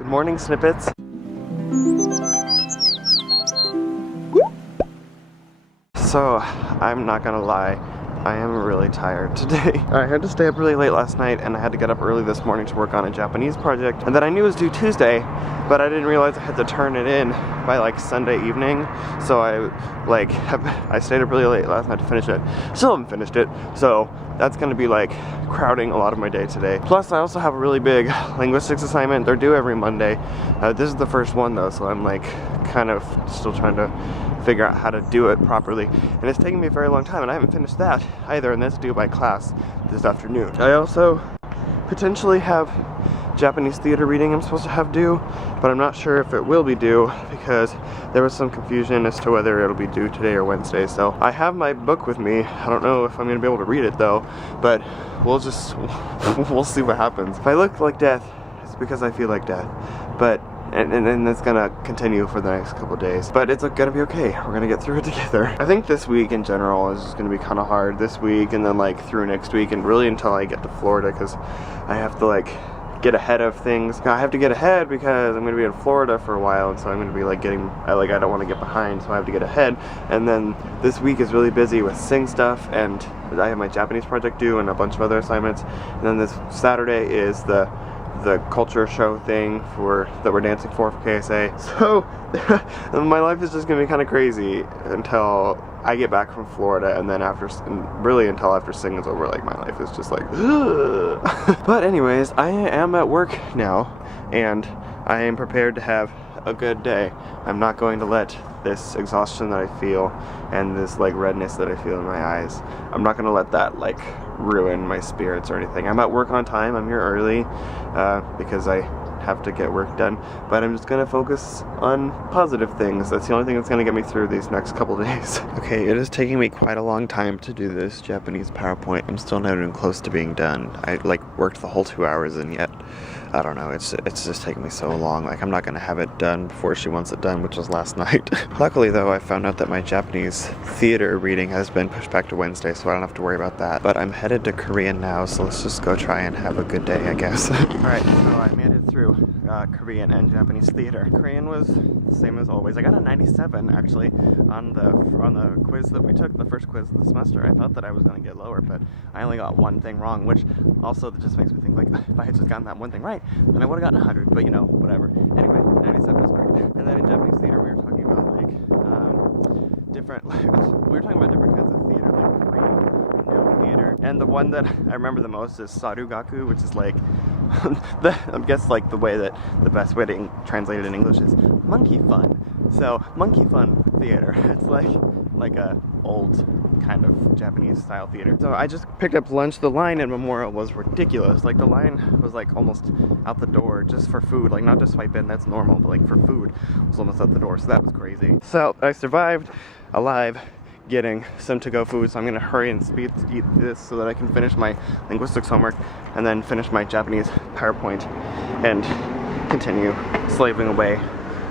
Good morning, Snippets. So, I'm not gonna lie, I am really tired today. I had to stay up really late last night and I had to get up early this morning to work on a Japanese project and that I knew was due Tuesday, but I didn't realize I had to turn it in by like Sunday evening. So I stayed up really late last night to finish it. Still haven't finished it, so that's gonna be like crowding a lot of my day today. Plus I also have a really big linguistics assignment. They're due every Monday. This is the first one though, so I'm like kind of still trying to figure out how to do it properly, and it's taking me a very long time and I haven't finished that either, and that's due by class this afternoon. I also potentially have Japanese theater reading I'm supposed to have due, but I'm not sure if it will be due because there was some confusion as to whether it'll be due today or Wednesday. So I have my book with me. I don't know if I'm gonna be able to read it though, but we'll see what happens. If I look like death, it's because I feel like death, but and it's gonna continue for the next couple days, but it's gonna be okay. We're gonna get through it together. I think this week in general is just gonna be kind of hard this week, and then like through next week, and really until I get to Florida, because I have to like get ahead of things. I have to get ahead because I'm gonna be in Florida for a while, and so I'm gonna be like I don't want to get behind, so I have to get ahead. And then this week is really busy with Sing stuff, and I have my Japanese project due and a bunch of other assignments. And then this Saturday is the culture show thing that we're dancing for KSA. So my life is just gonna be kind of crazy until I get back from Florida, and then really until after Sing is over, like my life is just like but anyways, I am at work now and I am prepared to have a good day. I'm not going to let this exhaustion that I feel and this like redness that I feel in my eyes, I'm not gonna let that like ruin my spirits or anything. I'm at work on time. I'm here early because I have to get work done, but I'm just gonna focus on positive things. That's the only thing that's gonna get me through these next couple days. Okay, it is taking me quite a long time to do this Japanese PowerPoint. I'm still not even close to being done. I like worked the whole 2 hours, and yet I don't know, it's just taking me so long. Like, I'm not gonna have it done before she wants it done, which was last night. Luckily though, I found out that my Japanese theater reading has been pushed back to Wednesday, so I don't have to worry about that. But I'm headed to Korean now, so let's just go try and have a good day, I guess. Alright, so I made it through Korean and Japanese theater. Korean was the same as always. I got a 97 actually on the quiz that we took, the first quiz of the semester. I thought that I was gonna get lower, but I only got one thing wrong, which also just makes me think like, if I had just gotten that one thing right, then I would have gotten 100, but you know, whatever. Anyway, 97 is great. And then in Japanese theater, we were talking about like we were talking about different kinds of theater, like Korean no theater. And the one that I remember the most is sarugaku, which is like I guess like the best way to translate it in English is monkey fun. So monkey fun theater. It's like a old kind of Japanese style theater. So I just picked up lunch. The line at Memorial was ridiculous. Like the line was like almost out the door just for food. Like not to swipe in, that's normal, but like for food it was almost out the door. So that was crazy. So I survived alive getting some to-go food, so I'm gonna hurry and eat this so that I can finish my linguistics homework and then finish my Japanese PowerPoint and continue slaving away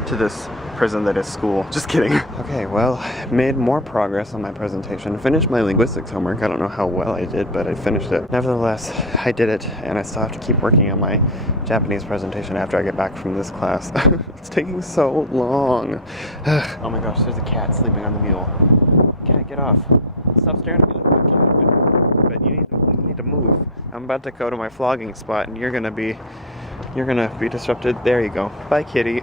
to this prison that is school. Just kidding. Okay, well, made more progress on my presentation. Finished my linguistics homework. I don't know how well I did, but I finished it. Nevertheless, I did it, and I still have to keep working on my Japanese presentation after I get back from this class. It's taking so long. Oh my gosh, there's a cat sleeping on the mule. Cat, get off. Stop staring at me like that, cat. But you need to move. I'm about to go to my flogging spot, and you're gonna be disrupted. There you go. Bye, kitty.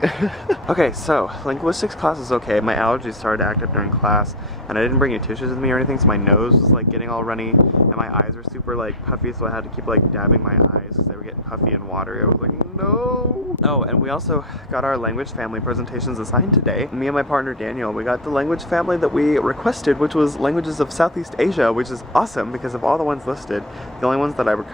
Okay, so linguistics class is okay. My allergies started to act up during class, and I didn't bring any tissues with me or anything, so my nose was like getting all runny, and my eyes were super like puffy, so I had to keep like dabbing my eyes because they were getting puffy and watery. I was like, no. Oh, and we also got our language family presentations assigned today. Me and my partner Daniel, we got the language family that we requested, which was languages of Southeast Asia, which is awesome because of all the ones listed. The only ones that I was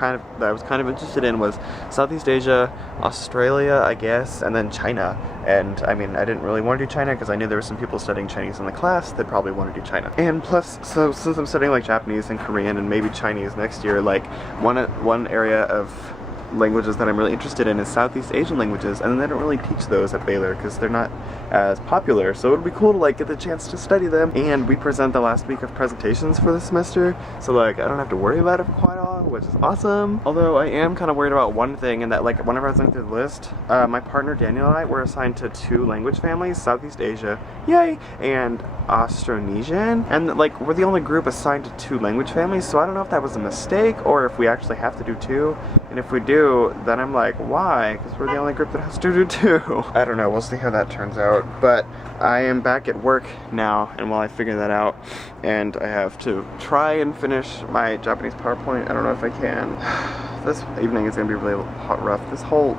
kind of interested in was Southeast Asia, Australia, I guess, and then China. And I mean, I didn't really want to do China because I knew there were some people studying Chinese in the class that probably want to do China. And plus, so since I'm studying like Japanese and Korean and maybe Chinese next year, like one area of languages that I'm really interested in is Southeast Asian languages, and they don't really teach those at Baylor because they're not as popular, so it would be cool to like get the chance to study them. And we present the last week of presentations for the semester, so like I don't have to worry about it for quite a which is awesome. Although I am kind of worried about one thing, and that like whenever I was looking through the list, my partner Daniel and I were assigned to 2 language families, Southeast Asia, yay, and Austronesian, and like we're the only group assigned to 2 language families, so I don't know if that was a mistake or if we actually have to do 2, and if we do, then I'm like, why? Because we're the only group that has to do 2. I don't know, we'll see how that turns out, but I am back at work now, and while I figure that out, and I have to try and finish my Japanese PowerPoint. I don't know if I can. This evening is gonna be really rough. This whole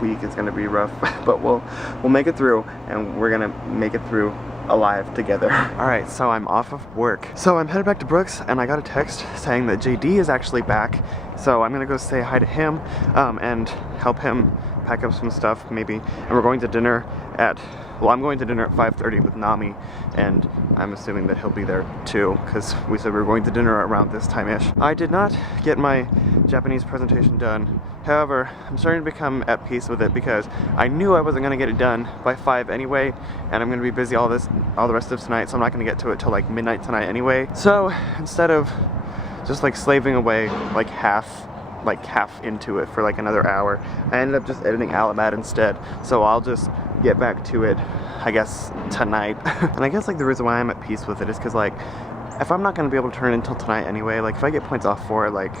week is gonna be rough, but we'll make it through, and we're gonna make it through alive together. Alright, so I'm off of work. So I'm headed back to Brooks, and I got a text saying that JD is actually back. So I'm gonna go say hi to him and help him pack up some stuff maybe. And we're going to dinner at, well, I'm going to dinner at 5:30 with Nami, and I'm assuming that he'll be there too, because we said we were going to dinner around this time-ish. I did not get my Japanese presentation done. However, I'm starting to become at peace with it because I knew I wasn't going to get it done by 5 anyway, and I'm going to be busy all the rest of tonight, so I'm not going to get to it till like midnight tonight anyway. So instead of just like slaving away like half into it for like another hour, I ended up just editing ALAMAD instead. So I'll just get back to it, I guess, tonight. And I guess like the reason why I'm at peace with it is because like if I'm not going to be able to turn it until tonight anyway, like if I get points off for it, like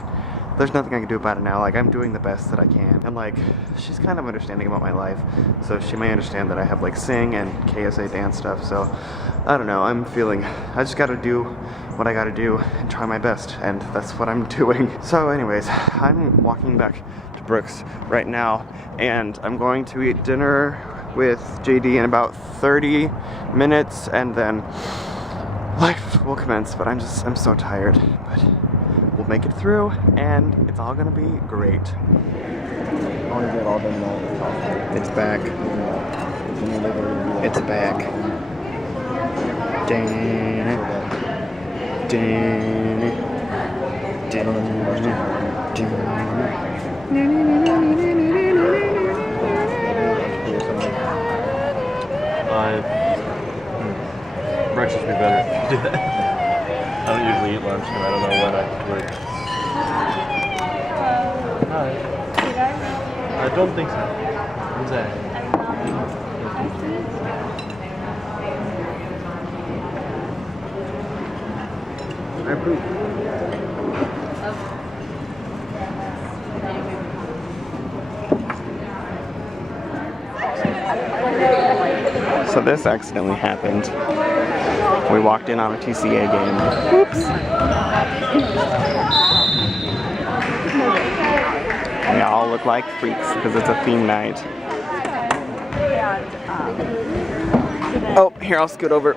there's nothing I can do about it now. Like I'm doing the best that I can, and like she's kind of understanding about my life, so she may understand that I have like sing and KSA dance stuff. So I don't know, I'm feeling I just gotta do what I gotta do and try my best, and that's what I'm doing. So anyways, I'm walking back to Brooks right now, and I'm going to eat dinner with JD in about 30 minutes, and then life will commence. But I'm so tired, but we'll make it through, and it's all gonna be great. I want to get all done now. It's back. It's back. Breakfast would be better if you do that. I don't usually eat lunch, and I don't know when I would. Hi. I don't think so. Who's that? I approve. So this accidentally happened. We walked in on a TCA game. Oops. We all look like freaks because it's a theme night. Oh, here, I'll scoot over.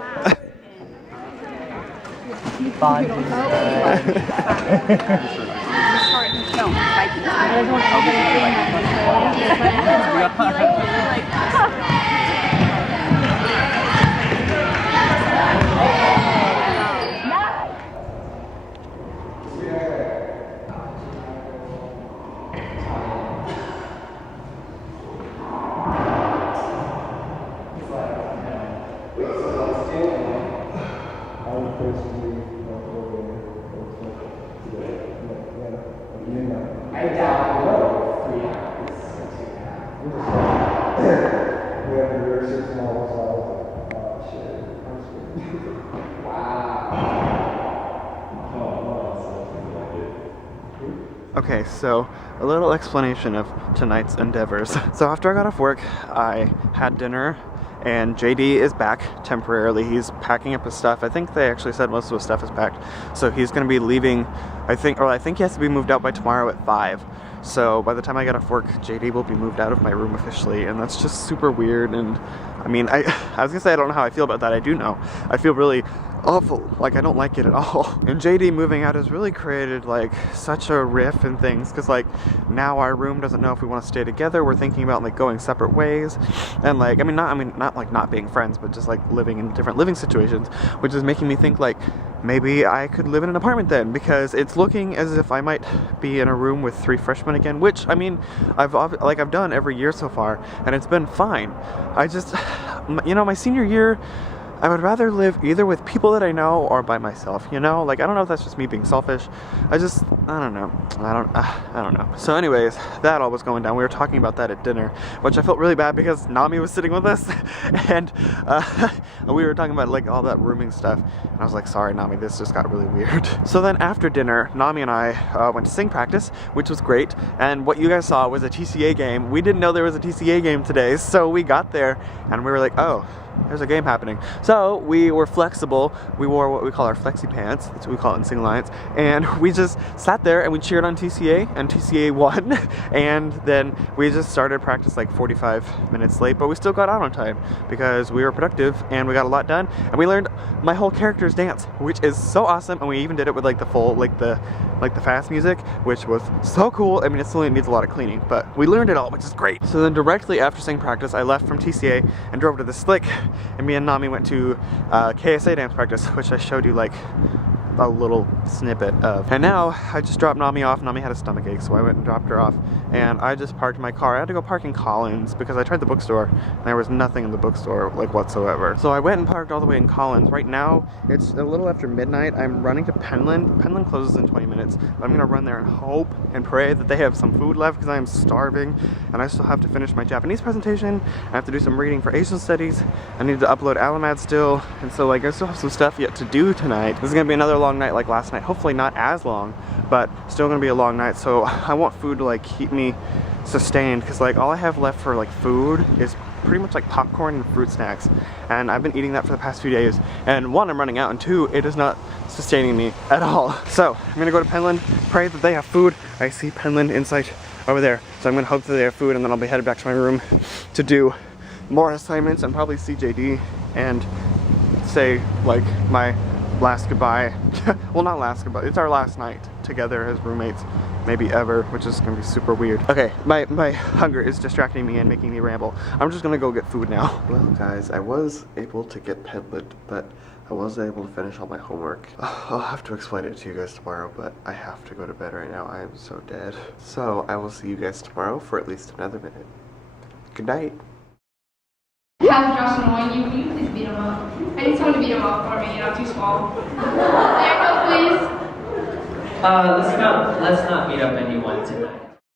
Okay, so a little explanation of tonight's endeavors. So after I got off work, I had dinner, and JD is back temporarily. He's packing up his stuff. I think they actually said most of his stuff is packed. So he's going to be leaving, I think he has to be moved out by tomorrow at 5. So by the time I get off work, JD will be moved out of my room officially, and that's just super weird. And I mean, I was gonna say I don't know how I feel about that. I do know. I feel really awful. Like I don't like it at all. And JD moving out has really created like such a riff and things, because like now our room doesn't know if we want to stay together. We're thinking about like going separate ways, and like not like not being friends, but just like living in different living situations, which is making me think like maybe I could live in an apartment then, because it's looking as if I might be in a room with 3 freshmen again, which I mean I've done every year so far, and it's been fine. I just, you know, my senior year, I would rather live either with people that I know or by myself, you know? Like, I don't know if that's just me being selfish. I don't know. I don't know. So anyways, that all was going down. We were talking about that at dinner, which I felt really bad because Nami was sitting with us and we were talking about like all that rooming stuff. And I was like, sorry, Nami, this just got really weird. So then after dinner, Nami and I went to sing practice, which was great. And what you guys saw was a TCA game. We didn't know there was a TCA game today. So we got there and we were like, oh, there's a game happening. So we were flexible. We wore what we call our flexi pants. That's what we call it in Sing Alliance. And we just sat there and we cheered on TCA, and TCA won. And then we just started practice like 45 minutes late, but we still got out on time because we were productive and we got a lot done. And we learned my whole character's dance, which is so awesome. And we even did it with like the full, like the fast music, which was so cool. I mean, it still needs a lot of cleaning, but we learned it all, which is great. So then directly after sing practice, I left from TCA and drove to the Slick, and me and Nami went to KSA dance practice, which I showed you like a little snippet of. And now I just dropped Nami off. Nami had a stomach ache, so I went and dropped her off, and I just parked my car. I had to go park in Collins because I tried the bookstore and there was nothing in the bookstore like whatsoever. So I went and parked all the way in Collins. Right now it's a little after midnight. I'm running to Penland. Penland closes in 20 minutes, but I'm gonna run there and hope and pray that they have some food left because I am starving and I still have to finish my Japanese presentation. I have to do some reading for Asian studies. I need to upload ALAMAD still, and so like I still have some stuff yet to do tonight. This is gonna be another long night like last night. Hopefully not as long, but still gonna be a long night. So I want food to like keep me sustained, because like all I have left for like food is pretty much like popcorn and fruit snacks, and I've been eating that for the past few days, and one, I'm running out, and two, it is not sustaining me at all. So I'm gonna go to Penland, pray that they have food. I see Penland in sight over there, so I'm gonna hope that they have food, and then I'll be headed back to my room to do more assignments and probably see JD and say like my last goodbye. Well, not last goodbye, it's our last night together as roommates, maybe ever, which is gonna be super weird. Okay, my hunger is distracting me and making me ramble. I'm just gonna go get food now. Well guys, I was able to get Penland, but I wasn't able to finish all my homework. I'll have to explain it to you guys tomorrow, but I have to go to bed right now. I am so dead. So I will see you guys tomorrow for at least another minute. Good night. Have Josh annoying you? Will you please beat him up? I need someone to beat him up for me. You're not too small. There you go, please. Let's not beat up anyone tonight.